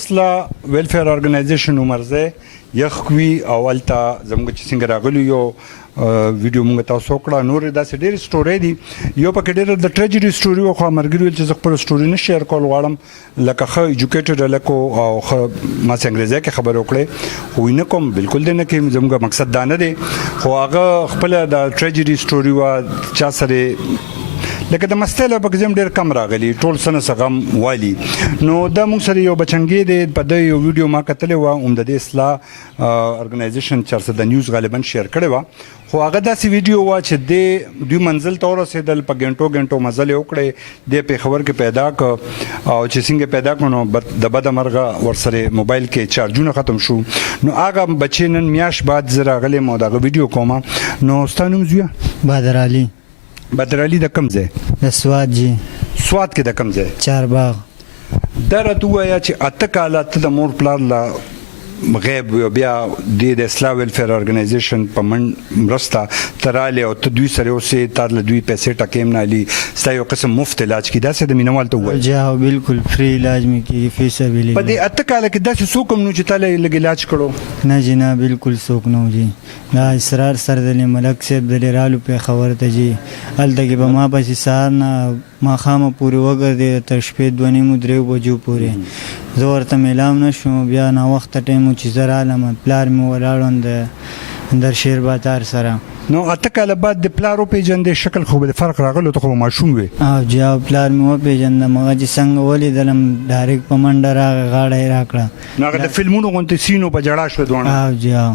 اصلاح ویلفیر ارګنایزیشن عمرزه یخوي اولتا زموږ چې څنګه راغلی یو ویډیو موږ تاسو کړه نور داسې ډېر سټوري دي یو پکې ډېر د ټریجډي سټوري او خو مرګري چې زه خپل سټوري نه شیر کول غواړم لکه خو ایجوکیټډ لکه او ما څنګه انګریزي کې خبر وکړې خو نه کوم بالکل نه کوم زموږ مقصد دا نه دی خو هغه خپل د ټریجډي سټوري وا چا سره لکه د مستله په ځم ډیر کم راغلی ټول سنه سغم والی نو دا موږ سره یو بچنګي دی په د یو ویډیو ما کتلې و د اصلاح ارګنایزیشن چرته د نیوز غالبا شیر کړي و خو هغه داسې ویډیو و چې د دوی منزل تور رسیدل په غنټو مزل وکړي د پیښور کې پیدا ک او چې څنګه پیدا کونو د بد مرغه ورسره موبایل کې چارجونه ختم شو نو هغه بچینن میاش بعد زرا غلې مو دا ویډیو کومه نو ستانو زویا بدر علي د کم ځای د سواد جی سواد کې د کم ځای چار باغ دا راته وایا چې اته کاله ته د مور پلار لا غیب بیا د اصلاح ویلفیر ارګنایزیشن په من مرسته تراله او ته دوی سره اوسې تر له دوی پیسې ټکیم نه علي ستا یو قسم مفت علاج کی دا څه د مینوال ته وایي جا بالکل فری علاج می کی فی سبیل الله په دې اته کاله کې داسې څوک نو چې تاله لګ علاج کړو نه جنا بالکل څوک نو جی دا اسرار سر د ملک صاحب د رالو په خبر ته جی الته کې به ما پسې سار نه ما خامه پوری وګرځي تر شپې 2:30 بجو پورې زه ورته میلام نشم بیا نا وخت ټیم چې زه رالم پلار مې ولاړم در شیر بازار سره نو اته کاله بعد د پلارو پیجندې شکل خو به فرق راغلو ته خو ماشوم وي او جا پلار مې و پیجندم هغه چې څنګه ولیدلم ډایرکټ په منډه راغی غاړه یې راکړه نو هغه د فلمونو غونډې سینو په جړا شو دوه او جا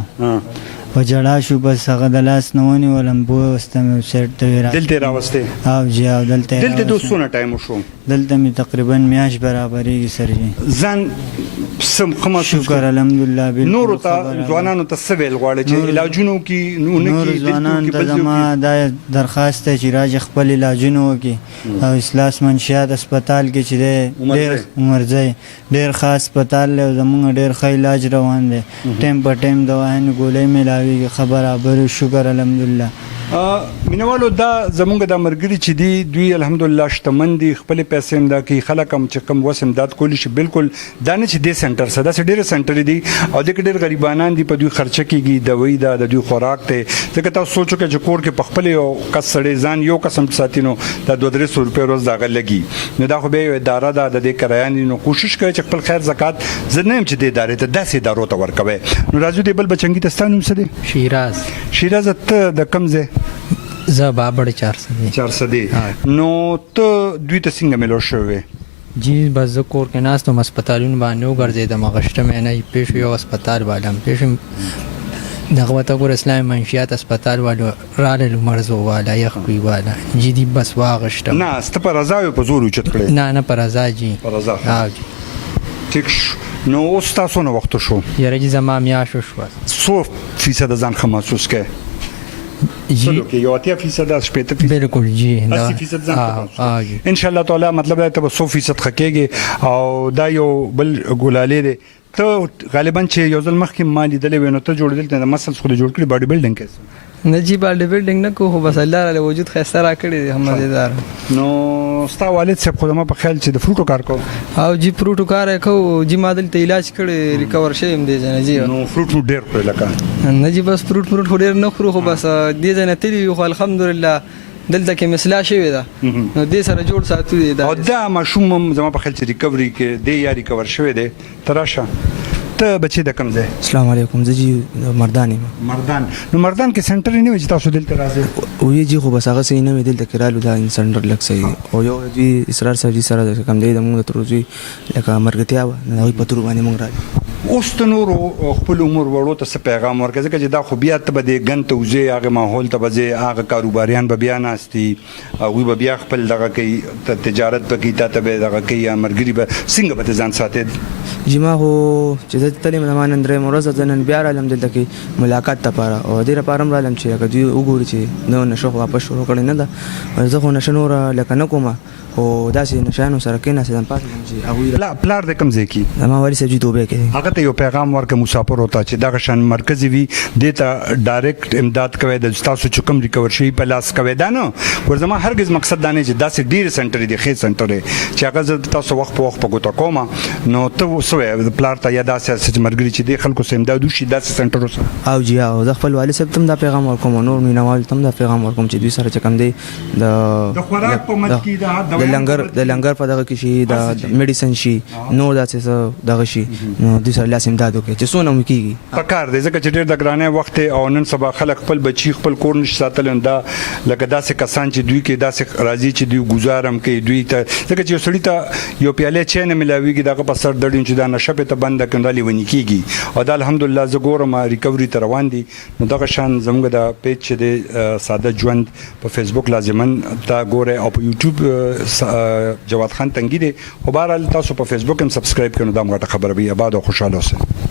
په جړا شو بس هغه د لاس نه ونیولم بوسته مې سیټ ته دلته راوسته او جا دلته دوسونه ټایم شو دلته مې تقریبا میاش برابرېږي سر جی ځان سم خما شکر الحمدلله نور ته ځوانانو ته سویل غواړي چې علاجونو کې نور ځوانان ته زما دا درخواست چې راځي خپل علاجونو کې او اصلاح منشیات هسپتال کې چې ډېر عمرځي ډېر خاص هسپتال له زموږ ډېر ښه علاج روان دي ټیم په ټیم دوايانې ګولۍ ملاوي خبره بر شکر الحمدلله مینوالو دا زمونږ د مرګري چې دی دوی الحمدلله شتمن دي خپل پیسې امدا کوي خلک هم چې کم وس امداد کولی شي بالکل دا نه چې د سنټر سره دا ډېر سنټر دي او د ډېر غریبانان دي په دوی خرچه کیږي دوی دا د دوی خوراک ته ځکه تاسو سوچو چې کور کې په خپل یو کس سړی ځان یو قسم ساتینو دا 200 روپے روز دا لګي نو دا خو به یو اداره ده د کرایانې نو کوشش کوي چې خپل خیر زکات زنه چې د ادارې ته داسې ادارو ته ورکوي نو راځو د بل بچنګي تستانو څه دي شیراز ته د کم ځای زه بابړ 400 نو ته دوی ته څنګه ملو شوې جی بس زه کور کې ناستم هسپتالونو باندې وګرځېدم غشته مې نه پیښ یو هسپتال والم پیښ دغه وته ګور اسلام منشیات هسپتال والو رال مرزو والا یخوي والا جی دی بس واغشته نه ست پر رضا په زور اوچت کړې نه پر رضا جی پر رضا ها جی ټیک نو اوس تاسو نو وخت شو یاره جی زما میاشو شو 100% ځان محسوس کې جی یو 80% شپته بالکل جی 80% ځان ان شاء الله تعالی مطلب دا ته 100% خکېږي او دا یو بل ګولالې دی ته غالبا چې یو ځل مخکې مالي دلې ونه ته جوړ دل ته مسل خو جوړ کړی باډي بلډینګ کې نه جی باډي بلډینګ نه کو بس الله تعالی وجود خسته را کړی دی هم مزیدار نو ستا والد صاحب خو ما په خیال چې د فروټو کار کو او جی فروټو کار کو جی ما دلته علاج کړی ریکور شیم دی جن جی نو فروټ ډیر کړی لکه نه جی بس فروټ ډیر نه خورو خو بس دې جن تلی خو الحمدلله دلته کې مثلا شوی دا نو دې سره جوړ ساتو دی او دا مشوم زما په خیال چې ریکوري کې دی یا ریکور شوی دی تراشه ته بچی د کم ځای السلام علیکم زه جی مردان نو مردان کې سنټر نه وي چې تاسو دلته راځي او یې جی خو بس هغه صحیح نه وي دلته کرالو دا سنټر لک صحیح او یو جی اسرار صاحب جی سره کم دی د موږ تر روزي لکه مرګتیا و نه وي پتور باندې موږ راځي اوس ته نور خپل عمر وړو ته څه پیغام ورکړي چې دا خو بیا ته به د غن توزه هغه ماحول ته به هغه کاروباریان به بیا ناشتي او وي به بیا خپل دغه کوي تجارت به کوي ته به دغه کوي مرګري به څنګه به ځان ساتي جما هو چې تلې مې نن مرزه ځنن بیا عالم دلته کې ملاقات لپاره او ډیره پارم عالم چې هغه دی وګوري چې نو نشو واپس شروع کړي نه دا زه خو نشنور لکه نکوما او داسې نشانو سره کې نه سم پاتې چې هغه لا پلار د کم ځای کې ما واري سجی توبه کې هغه ته یو پیغام ورکړه مسافر وته چې دغه شان مرکزي وي د ته ډایرکټ امداد کوي د تاسو چې کوم ریکور شي په لاس کوي دا نه ورزما هرگز مقصد دا نه چې داسې ډیر سنټر دي خې سنټر چې هغه تاسو وخت په وخت په ګوتو کومه نو ته وسوي پلار ته یا داسې چې مرګري چې د خلکو سم امداد وشي داسې سنټر وسه او جی او د خپل والد صاحب تم دا پیغام ورکوم نور مینوال تم دا پیغام ورکوم چې دوی سره چې کم دی د خوراک په مت کې د لنګر په دغه کې شي د میډیسن شي نور داسې دغه شي نو دوی سره لاس امداد وکړي چې څونه مو کېږي پکار دی ځکه چې ډېر د ګرانه وخت او نن سبا خلک خپل بچي خپل کور نشي ساتل دا لکه داسې کسان چې دوی کې داسې راځي چې دوی گزارم کوي دوی ته ځکه چې یو سړی ته یو پیاله چای نه ملاويږي دغه په سر دړین چې دا نشه په ته بند کړل ونی کیږي او دا الحمدلله زه ګورم ریکوري تر روان دي نو دغه شان زموږ د پیج چې د ساده ژوند په فیسبوک لازمن تا ګوره او په یوټیوب جواد خان تنګی دي او بهرحال تاسو په فیسبوک هم سبسکرایب کړئ نو دا موږ ته خبر به آباد او خوشاله اوسئ